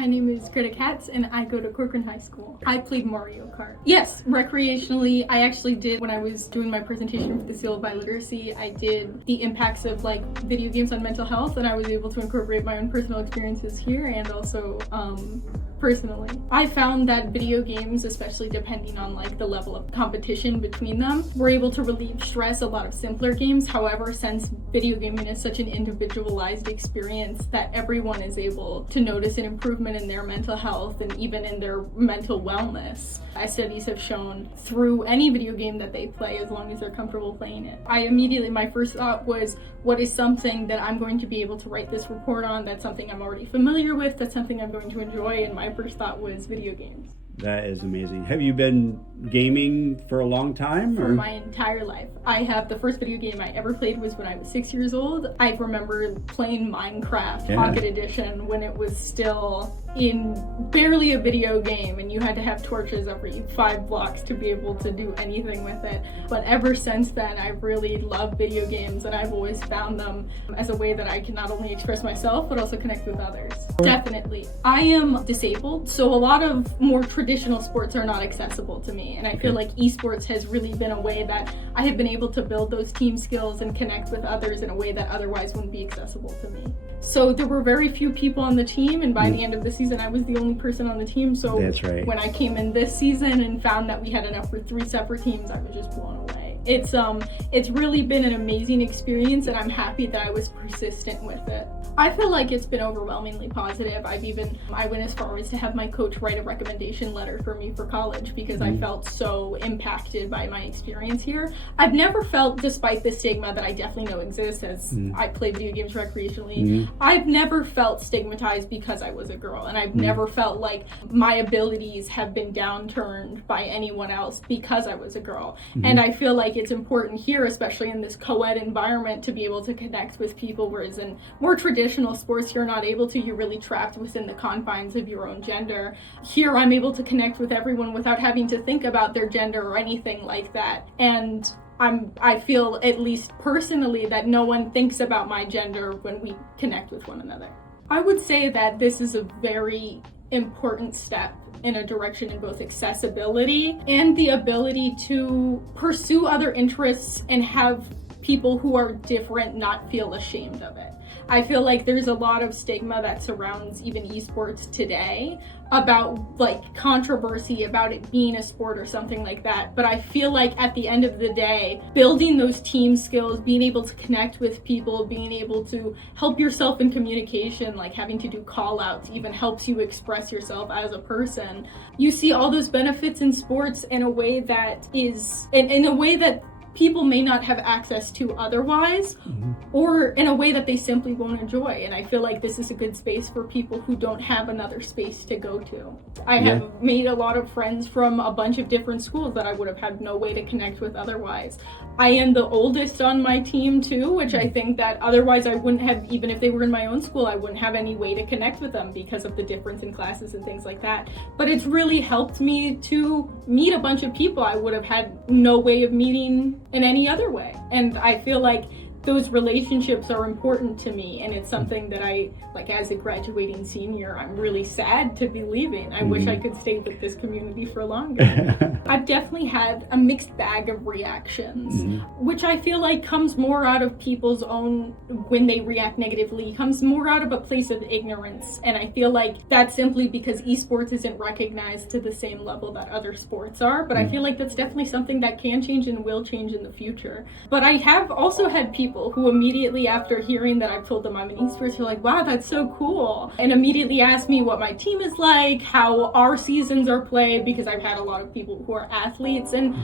My name is Greta Katz and I go to Corcoran High School. I played Mario Kart. Yes, recreationally, I actually did, when I was doing my presentation for the Seal of Biliteracy, I did the impacts of video games on mental health, and I was able to incorporate my own personal experiences here and also personally. I found that video games, especially depending on the level of competition between them, were able to relieve stress a lot of simpler games. However, since video gaming is such an individualized experience that everyone is able to notice an improvement in their mental health and even in their mental wellness, as studies have shown, through any video game that they play, as long as they're comfortable playing it. My first thought was, what is something that I'm going to be able to write this report on? That's something I'm already familiar with, that's something I'm going to enjoy, and my first thought was video games. That is amazing. Have you been gaming for a long time? For my entire life. The first video game I ever played was when I was 6 years old. I remember playing Minecraft Pocket Edition when it was still barely a video game and you had to have torches every 5 blocks to be able to do anything with it. But ever since then, I've really loved video games, and I've always found them as a way that I can not only express myself but also connect with others. Definitely. I am disabled, so a lot of more traditional sports are not accessible to me, and I feel like esports has really been a way that I have been able to build those team skills and connect with others in a way that otherwise wouldn't be accessible to me. So there were very few people on the team, and by the end of the season I was the only person on the team. So that's right. When I came in this season and found that we had enough for 3 separate teams, I was just blown away. It's really been an amazing experience, and I'm happy that I was persistent with it. I feel like it's been overwhelmingly positive. I went as far as to have my coach write a recommendation letter for me for college because I felt so impacted by my experience here. I've never felt, despite the stigma that I definitely know exists as I play video games recreationally, I've never felt stigmatized because I was a girl, and I've never felt like my abilities have been downturned by anyone else because I was a girl. And I feel like it's important here, especially in this co-ed environment, to be able to connect with people, whereas in more traditional sports you're not able to. You're really trapped within the confines of your own gender. Here I'm able to connect with everyone without having to think about their gender or anything like that. And I feel, at least personally, that no one thinks about my gender when we connect with one another. I would say that this is a very important step in a direction in both accessibility and the ability to pursue other interests and have people who are different not feel ashamed of it. I feel like there's a lot of stigma that surrounds even esports today about controversy about it being a sport or something like that. But I feel like at the end of the day, building those team skills, being able to connect with people, being able to help yourself in communication, having to do call outs even helps you express yourself as a person. You see all those benefits in sports in a way that people may not have access to otherwise, or in a way that they simply won't enjoy. And I feel like this is a good space for people who don't have another space to go to. I have made a lot of friends from a bunch of different schools that I would have had no way to connect with otherwise. I am the oldest on my team too, which I think that otherwise I wouldn't have, even if they were in my own school, I wouldn't have any way to connect with them because of the difference in classes and things like that. But it's really helped me to meet a bunch of people I would have had no way of meeting in any other way. And I feel like those relationships are important to me, and it's something that I, as a graduating senior, I'm really sad to be leaving. I wish I could stay with this community for longer. I've definitely had a mixed bag of reactions, which I feel like comes more out of people's own, when they react negatively, comes more out of a place of ignorance. And I feel like that's simply because esports isn't recognized to the same level that other sports are. But I feel like that's definitely something that can change and will change in the future. But I have also had people who immediately after hearing that I've told them I'm an esports, you're like, wow, that's so cool. And immediately ask me what my team is like, how our seasons are played, because I've had a lot of people who are athletes. And,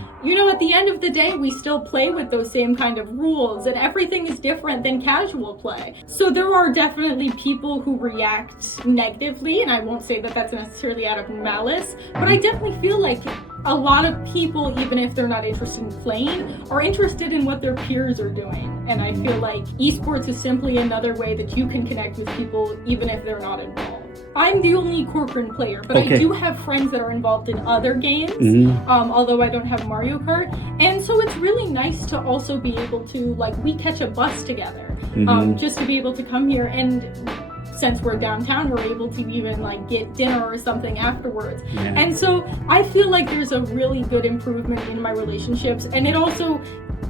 at the end of the day, we still play with those same kind of rules, and everything is different than casual play. So there are definitely people who react negatively, and I won't say that that's necessarily out of malice, but I definitely feel like a lot of people, even if they're not interested in playing, are interested in what their peers are doing. And I feel like esports is simply another way that you can connect with people even if they're not involved. I'm the only Corcoran player, but I do have friends that are involved in other games, although I don't have Mario Kart. And so it's really nice to also be able to, we catch a bus together, just to be able to come here and since we're downtown, we're able to even like get dinner or something afterwards. Yeah. And so I feel like there's a really good improvement in my relationships, and it also,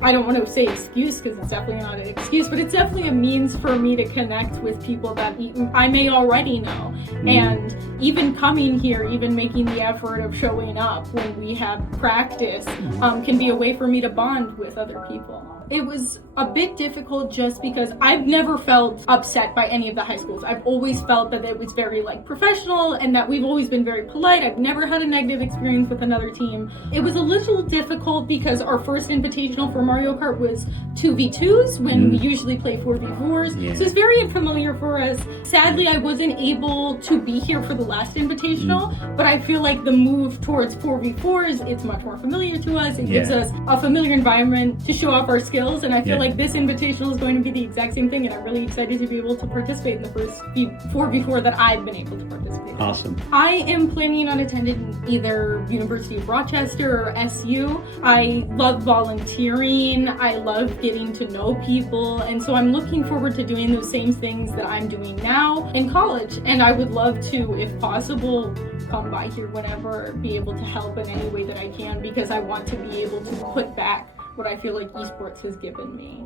I don't want to say excuse because it's definitely not an excuse, but it's definitely a means for me to connect with people that I may already know. And even coming here, even making the effort of showing up when we have practice can be a way for me to bond with other people. It was a bit difficult just because I've never felt upset by any of the high schools. I've always felt that it was very like professional and that we've always been very polite. I've never had a negative experience with another team. It was a little difficult because our first invitational for Mario Kart was 2v2s when we usually play 4v4s. Yeah. So it's very unfamiliar for us. Sadly, I wasn't able to be here for the last invitational, but I feel like the move towards 4v4s, it's much more familiar to us. It gives us a familiar environment to show off our skills. And I feel like this invitational is going to be the exact same thing, and I'm really excited to be able to participate in the first 4v4 that I've been able to participate in. Awesome. I am planning on attending either University of Rochester or SU. I love volunteering. I love getting to know people, and so I'm looking forward to doing those same things that I'm doing now in college. And I would love to, if possible, come by here whenever, be able to help in any way that I can, because I want to be able to put back what I feel like esports has given me.